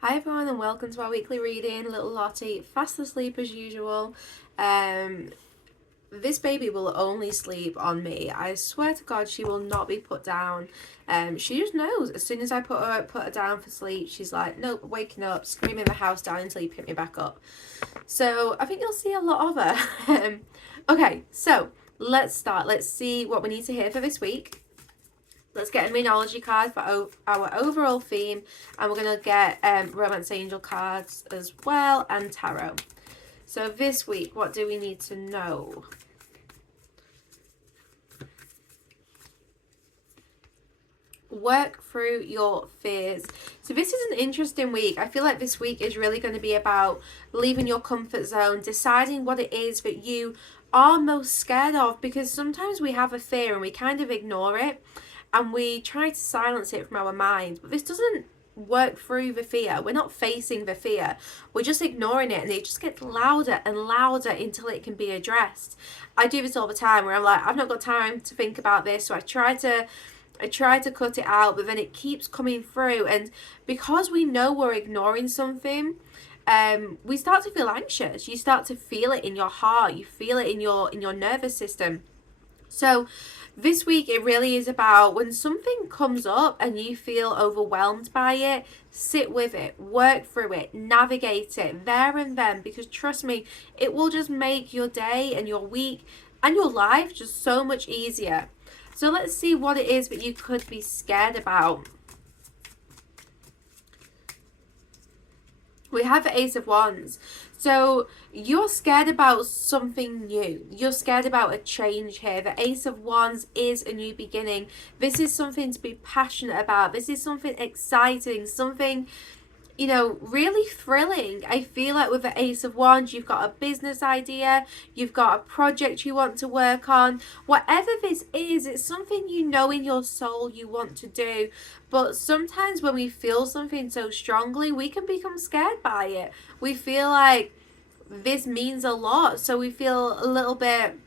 Hi everyone and welcome to our weekly reading. Little Lottie, fast asleep as usual. Um, this baby will only sleep on me. I swear to God, she will not be put down. She just knows. As soon as I put her down for sleep, she's like, nope, waking up, screaming the house down until you pick me back up. So I think you'll see a lot of her. Okay, so let's start. Let's see what we need to hear for this week. Let's get a Numerology card for our overall theme, and we're going to get Romance Angel cards as well, and Tarot. So this week, what do we need to know? Work through your fears. So this is an interesting week. I feel like this week is really going to be about leaving your comfort zone, deciding what it is that you are most scared of, because sometimes we have a fear and we kind of ignore it and we try to silence it from our mind, but this doesn't work through the fear. We're not facing the fear, we're just ignoring it, and it just gets louder and louder until it can be addressed. I do this all the time where I'm like, I've not got time to think about this, so I try to cut it out, but then it keeps coming through, and because we know we're ignoring something, we start to feel anxious. You start to feel it in your heart, you feel it in your nervous system. So this week it really is about when something comes up and you feel overwhelmed by it, sit with it, work through it, navigate it there and then, because trust me, it will just make your day and your week and your life just so much easier. So let's see what it is that you could be scared about. We have the Ace of Wands. So you're scared about something new. You're scared about a change here. The Ace of Wands is a new beginning. This is something to be passionate about. This is something exciting, something, really thrilling. I feel like with the Ace of Wands, you've got a business idea, you've got a project you want to work on. Whatever this is, it's something you know in your soul you want to do. But sometimes when we feel something so strongly, we can become scared by it. We feel like this means a lot, so we feel a little bit,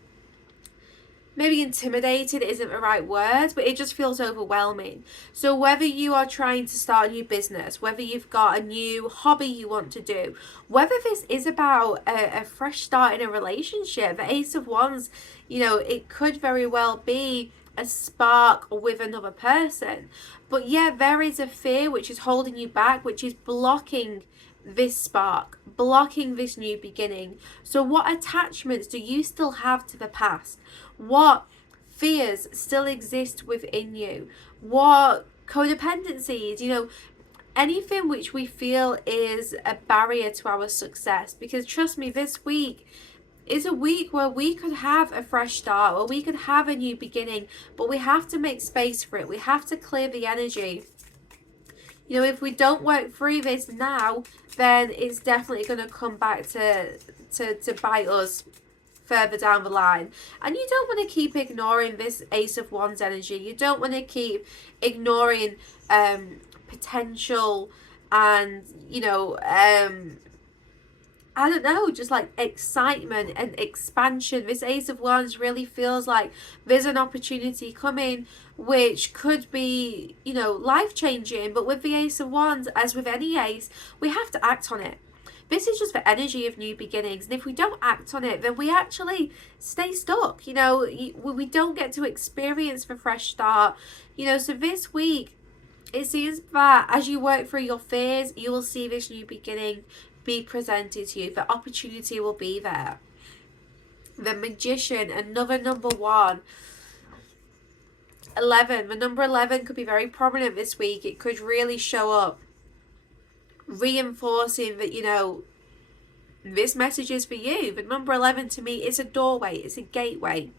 maybe intimidated isn't the right word, but it just feels overwhelming. So whether you are trying to start a new business, whether you've got a new hobby you want to do, whether this is about a fresh start in a relationship, the Ace of Wands, it could very well be a spark with another person. But yeah, there is a fear which is holding you back, which is blocking this spark, blocking this new beginning. So what attachments do you still have to the past? What fears still exist within you? What codependencies, anything which we feel is a barrier to our success? Because trust me, this week is a week where we could have a fresh start, or we could have a new beginning, but we have to make space for it. We have to clear the energy. If we don't work through this now, then it's definitely going to come back to bite us further down the line. And you don't want to keep ignoring this Ace of Wands energy. You don't want to keep ignoring potential and, I don't know, just like excitement and expansion. This Ace of Wands really feels like there's an opportunity coming which could be, life changing. But with the Ace of Wands, as with any ace, we have to act on it. This is just the energy of new beginnings. And if we don't act on it, then we actually stay stuck. We don't get to experience the fresh start. So this week, it seems that as you work through your fears, you will see this new beginning be presented to you. The opportunity will be there. The Magician, another number one. 11. The number 11 could be very prominent this week. It could really show up, reinforcing that, this message is for you. The number 11 to me is a doorway, it's a gateway.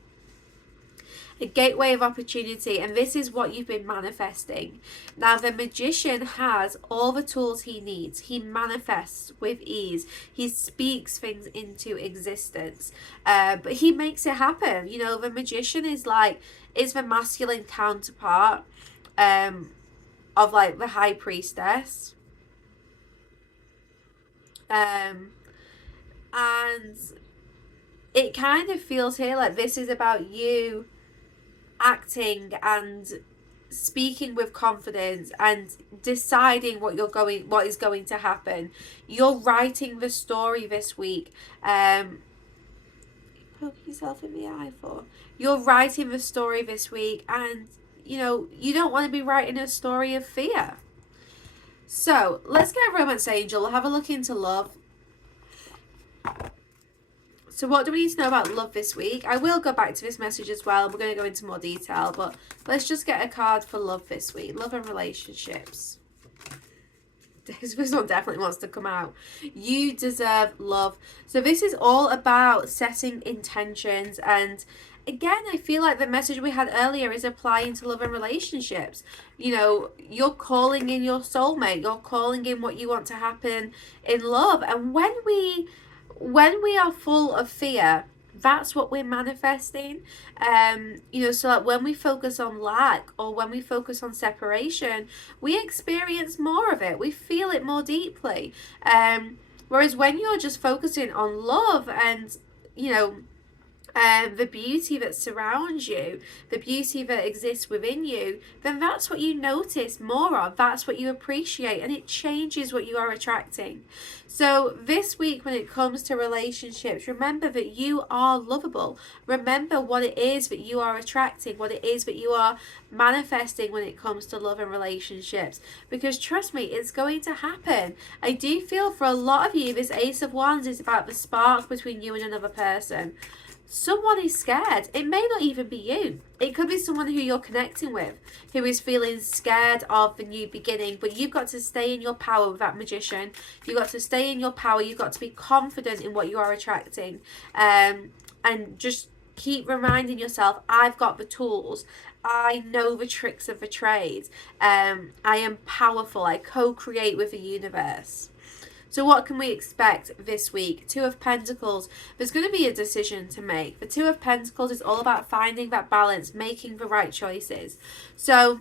A gateway of opportunity, and this is what you've been manifesting. Now, the Magician has all the tools he needs. He manifests with ease. He speaks things into existence, but he makes it happen. The Magician is the masculine counterpart of like the High Priestess, and it kind of feels here like this is about you acting and speaking with confidence and deciding what is going to happen. You're writing the story this week. Poke yourself in the eye for. You're writing the story this week, and you don't want to be writing a story of fear. So let's get a romance angel. Have a look into love. So what do we need to know about love this week? I will go back to this message as well. We're going to go into more detail, but let's just get a card for love this week. Love and relationships. This one definitely wants to come out. You deserve love. So this is all about setting intentions, and again, I feel like the message we had earlier is applying to love and relationships. You're calling in your soulmate. You're calling in what you want to happen in love. And when we are full of fear, that's what we're manifesting. So like when we focus on lack or when we focus on separation, we experience more of it. We feel it more deeply. Whereas when you're just focusing on love and the beauty that surrounds you, the beauty that exists within you, then that's what you notice more of. That's what you appreciate, and it changes what you are attracting. So this week, when it comes to relationships, remember that you are lovable. Remember what it is that you are attracting, what it is that you are manifesting when it comes to love and relationships. Because trust me, it's going to happen. I do feel for a lot of you, this Ace of Wands is about the spark between you and another person. Someone is scared. It may not even be you. It could be someone who you're connecting with who is feeling scared of the new beginning, but you've got to stay in your power with that magician. You've got to stay in your power. You've got to be confident in what you are attracting, and just keep reminding yourself, I've got the tools. I know the tricks of the trade. I am powerful. I co-create with the universe. So what can we expect this week? Two of Pentacles. There's going to be a decision to make. The Two of Pentacles is all about finding that balance, making the right choices. So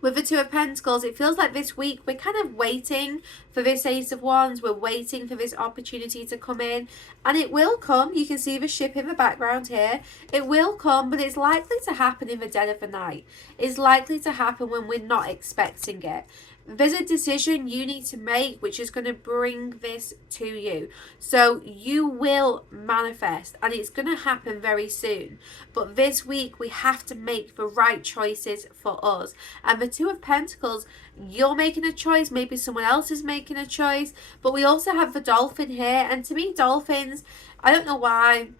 with the Two of Pentacles, it feels like this week we're kind of waiting for this Ace of Wands. We're waiting for this opportunity to come in. And it will come. You can see the ship in the background here. It will come, but it's likely to happen in the dead of the night. It's likely to happen when we're not expecting it. There's a decision you need to make which is going to bring this to you. So you will manifest, and it's going to happen very soon. But this week we have to make the right choices for us. And the Two of Pentacles, you're making a choice, maybe someone else is making a choice. But we also have the dolphin here, and to me dolphins, I don't know why,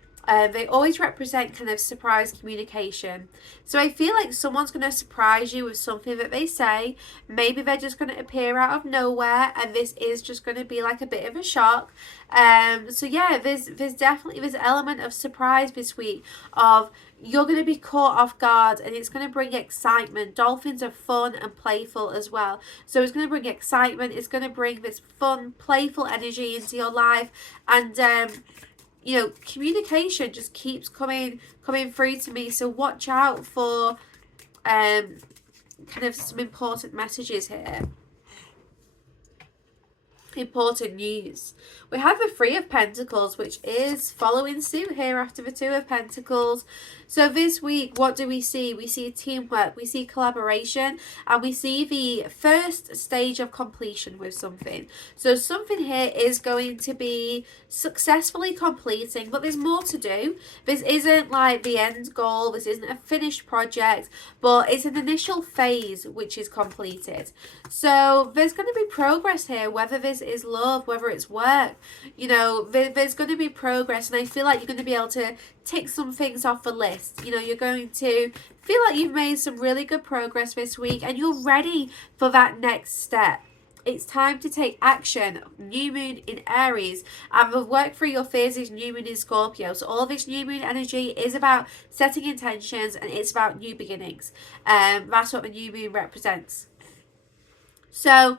they always represent kind of surprise communication. So I feel like someone's going to surprise you with something that they say. Maybe they're just going to appear out of nowhere, and this is just going to be like a bit of a shock. So yeah, there's definitely this element of surprise this week of you're going to be caught off guard, and it's going to bring excitement. Dolphins are fun and playful as well. So it's going to bring excitement. It's going to bring this fun, playful energy into your life. And communication just keeps coming through to me. So watch out for kind of some important messages here. Important news. We have the Three of Pentacles, which is following suit here after the Two of Pentacles. So this week, what do we see? We see teamwork, we see collaboration, and we see the first stage of completion with something. So something here is going to be successfully completing, but there's more to do. This isn't like the end goal. This isn't a finished project, but it's an initial phase which is completed. So there's going to be progress here, whether this is love, whether it's work. There's going to be progress, and I feel like you're going to be able to tick some things off the list. You're going to feel like you've made some really good progress this week, and you're ready for that next step. It's time to take action. New moon in Aries, and the work through your fears is new moon in Scorpio. So all this new moon energy is about setting intentions, and it's about new beginnings. That's what the new moon represents. So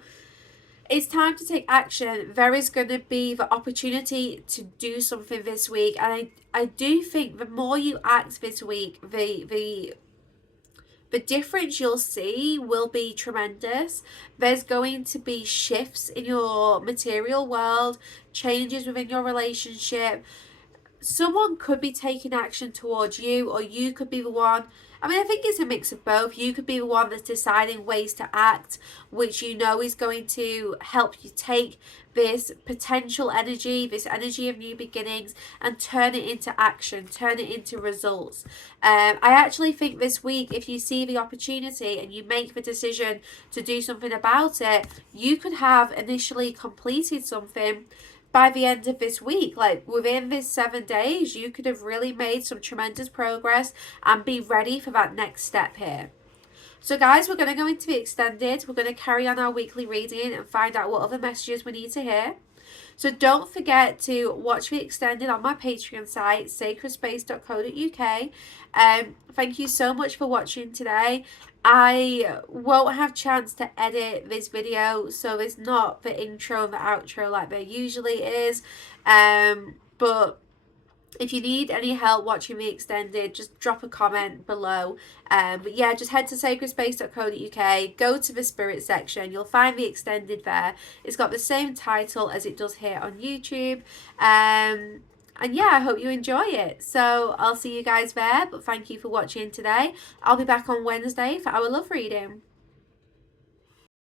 it's time to take action. There is going to be the opportunity to do something this week, and I do think the more you act this week, the difference you'll see will be tremendous. There's going to be shifts in your material world, changes within your relationship. Someone could be taking action towards you, or you could be the one I mean, I think it's a mix of both. You could be the one that's deciding ways to act, which you know is going to help you take this potential energy, this energy of new beginnings, and turn it into action, turn it into results. I actually think this week, if you see the opportunity and you make the decision to do something about it, you could have initially completed something by the end of this week. Like within this 7 days, you could have really made some tremendous progress and be ready for that next step here. So guys, we're going to go into the extended. We're going to carry on our weekly reading and find out what other messages we need to hear. So don't forget to watch the extended on my Patreon site, sacredspace.co.uk. Thank you so much for watching today. I won't have chance to edit this video, so it's not the intro and the outro like there usually is. But if you need any help watching me extended, just drop a comment below. But yeah, just head to sacredspace.co.uk, go to the spirit section, you'll find the extended there. It's got the same title as it does here on YouTube. And yeah, I hope you enjoy it. So I'll see you guys there, but thank you for watching today. I'll be back on Wednesday for our love reading.